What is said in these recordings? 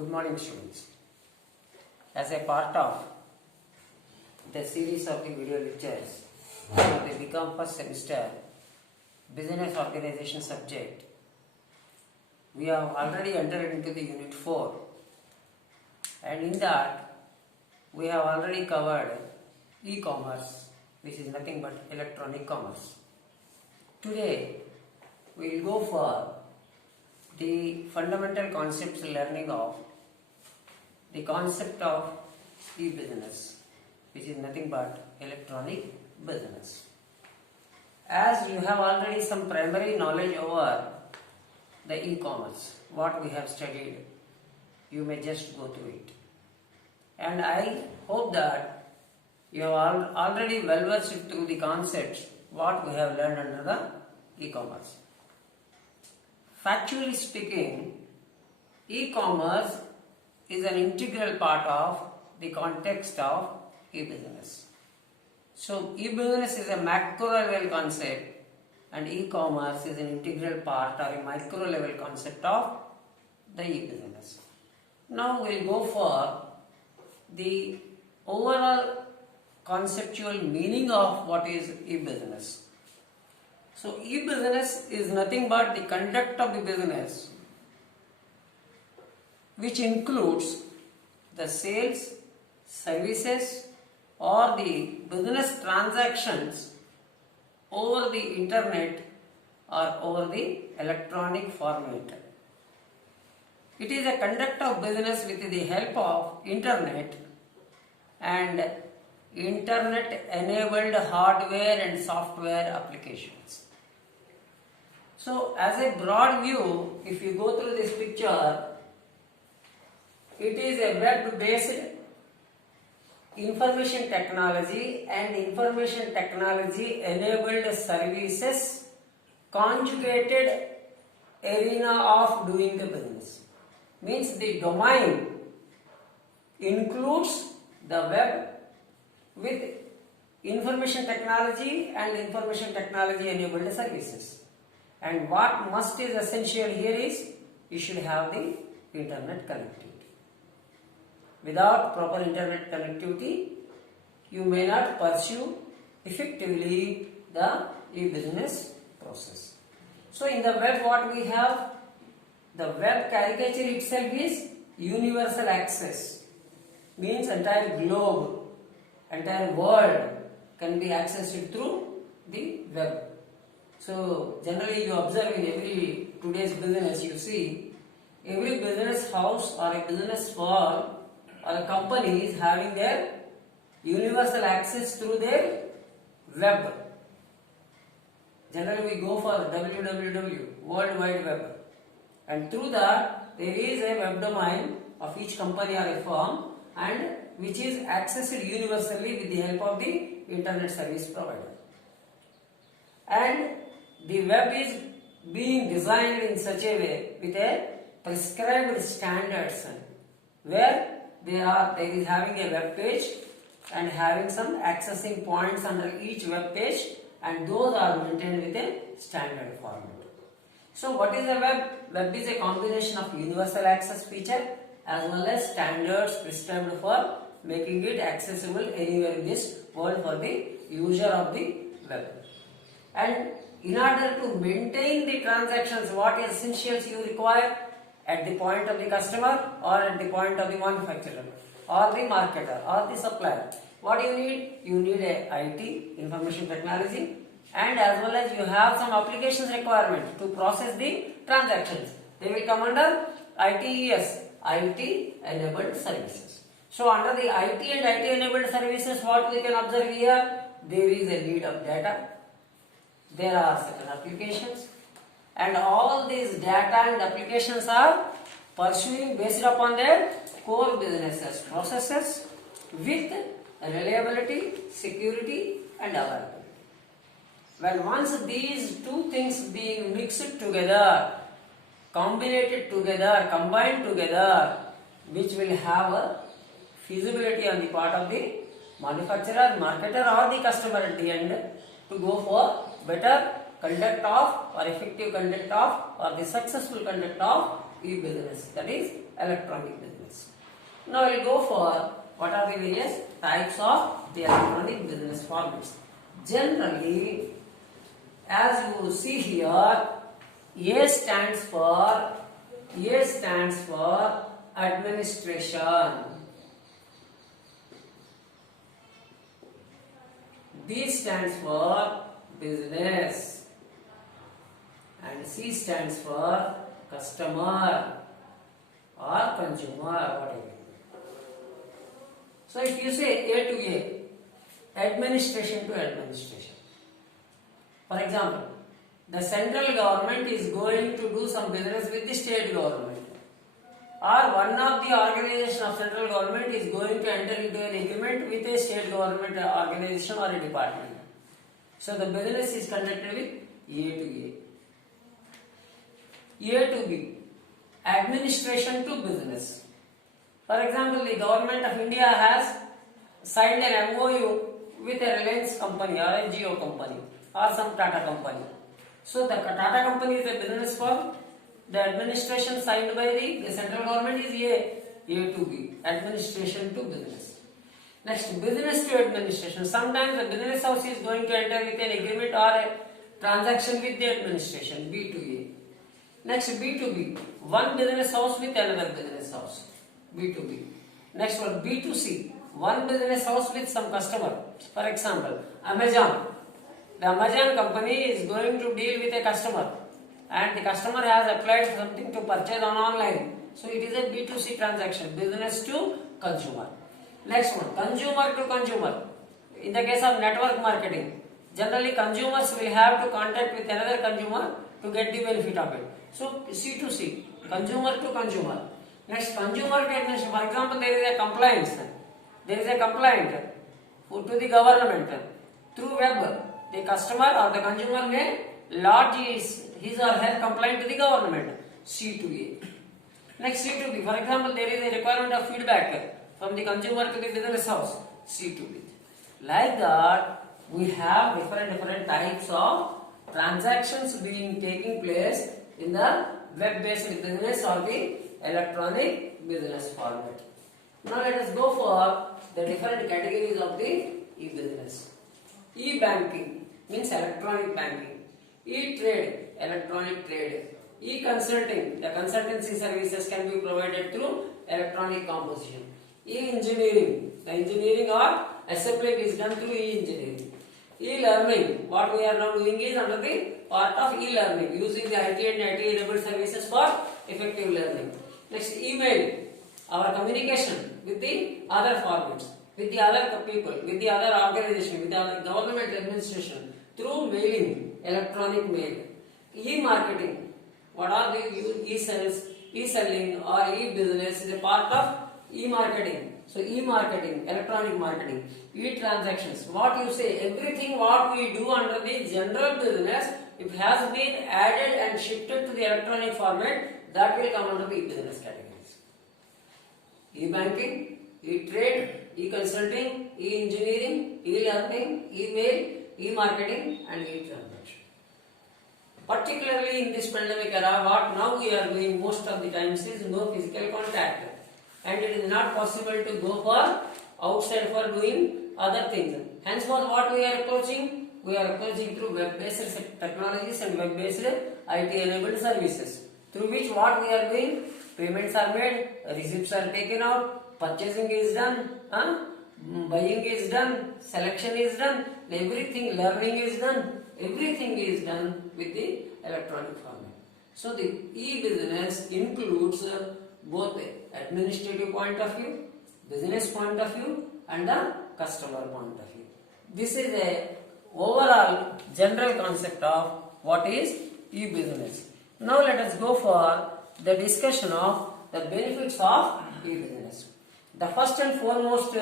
Good morning, students. As a part of the series of the video lectures for the BCom first semester business organization subject, we have already entered into the unit 4, and in that we have already covered e-commerce, which is nothing but electronic commerce. Today we will go for the fundamental concepts learning of the concept of e-business, which is nothing but electronic business. As you have already some primary knowledge over the e-commerce, what we have studied, you may just go through it. And I hope that you have already well versed through the concepts what we have learned under the e-commerce. Factually speaking, e-commerce is an integral part of the context of e-business. So, e-business is a macro level concept and e-commerce is an integral part or a micro level concept of the e-business. Now, we will go for the overall conceptual meaning of what is e-business. So, e-business is nothing but the conduct of the business which includes the sales, services or the business transactions over the internet or over the electronic format. It is a conduct of business with the help of internet and internet enabled hardware and software applications. So, as a broad view, if you go through this picture, it is a web-based information technology and information technology enabled services conjugated arena of doing the business. Means the domain includes the web with information technology and information technology enabled services. And what must is essential here is you should have the internet connectivity. Without proper internet connectivity, you may not pursue effectively the e-business process. So in the web what we have, the web caricature itself is universal access. Means entire globe, entire world can be accessed through the web. So generally you observe in every today's business, you see every business house or a business firm or a company is having their universal access through their web. Generally we go for www, World Wide Web, and through that there is a web domain of each company or a firm and which is accessed universally with the help of the internet service provider. And the web is being designed in such a way with a prescribed standards where there is having a web page and having some accessing points under each web page, and those are maintained with a standard format. So what is the web? Web is a combination of universal access feature as well as standards prescribed for making it accessible anywhere in this world for the user of the web. And in order to maintain the transactions, what essentials you require at the point of the customer or at the point of the manufacturer or the marketer or the supplier? What do you need? You need a IT, information technology, and as well as you have some applications requirement to process the transactions. They will come under ITES, IT enabled services. So under the IT and IT enabled services, what we can observe here? There is a need of data. There are certain applications, and all these data and applications are pursuing based upon their core businesses processes with reliability, security and availability. Well, once these two things being mixed together, combined together, which will have a feasibility on the part of the manufacturer, marketer or the customer at the end to go for better conduct of or effective conduct of or the successful conduct of e-business, that is electronic business. Now we'll go for what are the various types of the electronic business formats. Generally, as you see here, A stands for administration, B stands for business, and C stands for customer or consumer, whatever. So if you say A to A, administration to administration. For example, the central government is going to do some business with the state government, or one of the organization of central government is going to enter into an agreement with a state government organization or a department. So the business is conducted with A to A. A to B, administration to business. For example, the government of India has signed an MOU with a Reliance company or a Jio company or some Tata company. So the Tata company is a business firm. The administration signed by the central government is A to B, administration to business. Next, business to administration. Sometimes the business house is going to enter with an agreement or a transaction with the administration, B to A. Next, B to B, one business house with another business house, B to B. Next one, B to C, one business house with some customer. For example, Amazon. The Amazon company is going to deal with a customer, and the customer has applied something to purchase on online. So it is a B2C transaction, business to consumer. Next one, consumer to consumer. In the case of network marketing, generally consumers will have to contact with another consumer to get the benefit of it. So C to C, consumer to consumer. Next, consumer to administration. For example, there is a compliance. There is a complaint to the government through web. The customer or the consumer may lodge his or her complaint to the government, C to A. Next, C to B. For example, there is a requirement of feedback from the consumer to the business house, C to B. Like that, we have different types of transactions taking place in the web-based business or the electronic business format. Now let us go for the different categories of the e-business. E-banking means electronic banking. E-trade, electronic trade. E-consulting, the consultancy services can be provided through electronic composition. E-engineering, the engineering or assembling is done through e-engineering. E-learning, what we are now doing is under the part of e-learning, using the IT and IT enabled services for effective learning. Next, email, our communication with the other formats, with the other people, with the other organization, with the other government administration, through mailing, electronic mail. E-marketing, what are the e-sales, e-selling or e-business is a part of e-marketing. So e-marketing, electronic marketing, e-transactions, what you say, everything what we do under the general business, if has been added and shifted to the electronic format, that will come under the e-business categories. E-banking, e-trade, e-consulting, e-engineering, e-learning, e-mail, e-marketing and e-transaction. Particularly in this pandemic era, what now we are doing most of the times is no physical contact. And it is not possible to go for outside for doing other things. Henceforth, what we are approaching? We are approaching through web-based technologies and web-based IT-enabled services, through which what we are doing? Payments are made, receipts are taken out, purchasing is done, buying is done, selection is done, everything, learning is done, everything is done with the electronic format. So the e-business includes both the administrative point of view, business point of view and the customer point of view. This is a overall general concept of what is e-business. Now let us go for the discussion of the benefits of e-business. The first and foremost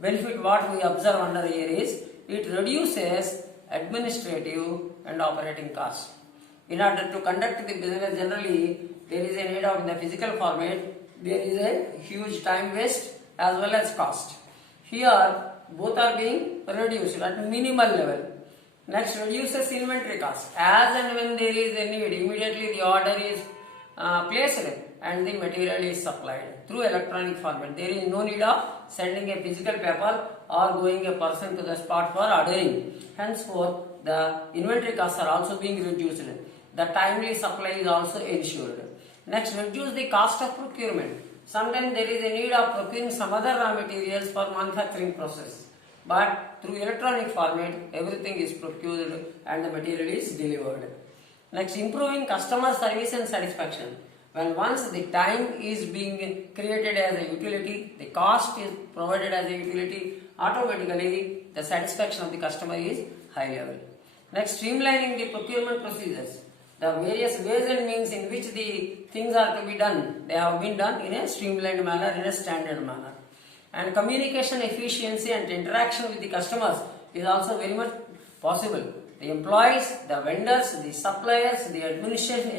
benefit what we observe under here is it reduces administrative and operating costs. In order to conduct the business generally, there is a need of in the physical format, there is a huge time waste as well as cost. Here both are being reduced at minimal level. Next, reduces inventory cost. As and when there is a need, immediately the order is placed, and the material is supplied through electronic format. There is no need of sending a physical paper or going a person to the spot for ordering. Henceforth, the inventory costs are also being reduced. The timely supply is also ensured. Next, reduce the cost of procurement. Sometimes there is a need of procuring some other raw materials for manufacturing process. But through electronic format, everything is procured and the material is delivered. Next, improving customer service and satisfaction. When once the time is being created as a utility, the cost is provided as a utility, automatically the satisfaction of the customer is high level. Next, streamlining the procurement procedures. The various ways and means in which the things are to be done, they have been done in a streamlined manner, in a standard manner. And communication efficiency and interaction with the customers is also very much possible. The employees, the vendors, the suppliers, the administration,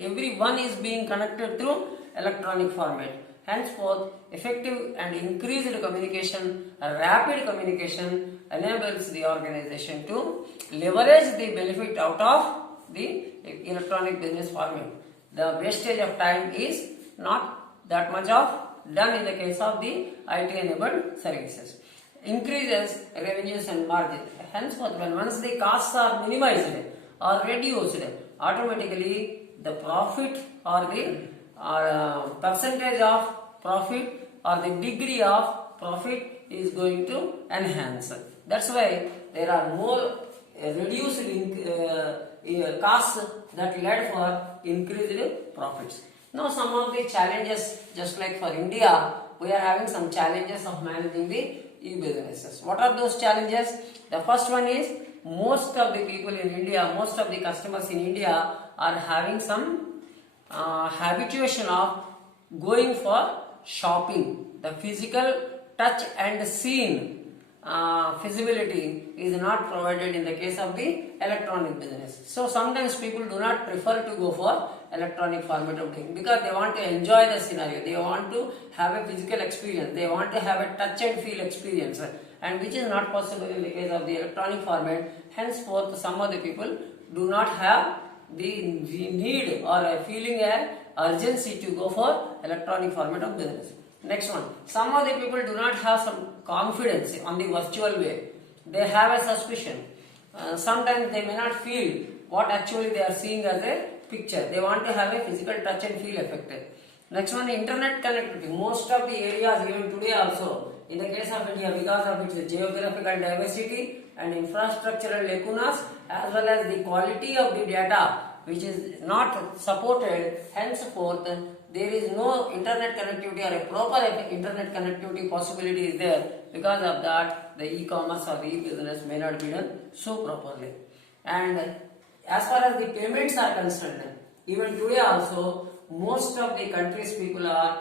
everyone is being connected through electronic format. Henceforth, effective and increased communication, rapid communication enables the organization to leverage the benefit out of the electronic business format. The wastage of time is not that much of done in the case of the IT enabled services. Increases revenues and margin. Henceforth, when once the costs are minimized or reduced, automatically the profit or the percentage of profit or the degree of profit is going to enhance. That's why there are more reduced costs that led for increased profits. Now some of the challenges, just like for India, we are having some challenges of managing the e-businesses. What are those challenges? The first one is most of the people in India, most of the customers in India are having some habituation of going for shopping. The physical touch and seen feasibility is not provided in the case of the electronic business. So sometimes people do not prefer to go for electronic format of thing because they want to enjoy the scenario, they want to have a physical experience, they want to have a touch and feel experience, and which is not possible in the case of the electronic format. Henceforth, some of the people do not have the need or a feeling a urgency to go for electronic format of business. Next one, some of the people do not have some confidence on the virtual way. They have a suspicion. Sometimes they may not feel what actually they are seeing as a picture. They want to have a physical touch and feel effect. Next one, internet connectivity. Most of the areas even today also, in the case of India, because of its geographical diversity and infrastructural lacunas, as well as the quality of the data which is not supported, henceforth there is no internet connectivity or a proper internet connectivity possibility is there. Because of that, the e-commerce or the e-business may not be done so properly. And as far as the payments are concerned, even today also, most of the countries people are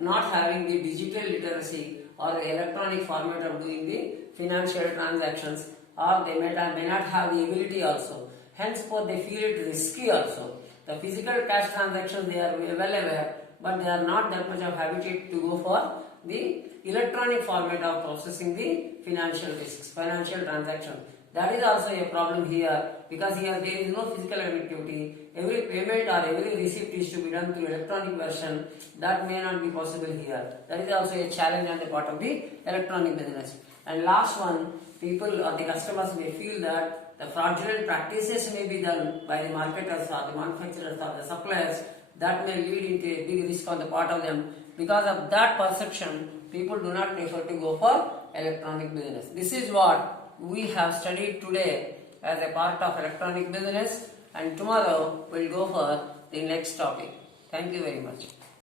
not having the digital literacy or the electronic format of doing the financial transactions, or they may not have the ability also. Henceforth, they feel it risky also. The physical cash transactions they are well aware, but they are not that much of habituated to go for the electronic format of processing the financial risks, financial transactions. That is also a problem here, because here there is no physical connectivity. Every payment or every receipt is to be done through electronic version. That may not be possible here. That is also a challenge on the part of the electronic business. And last one, people or the customers may feel that the fraudulent practices may be done by the marketers or the manufacturers or the suppliers. That may lead into a big risk on the part of them. Because of that perception, people do not prefer to go for electronic business. This is what we have studied today as a part of electronic business, and tomorrow we'll go for the next topic. Thank you very much.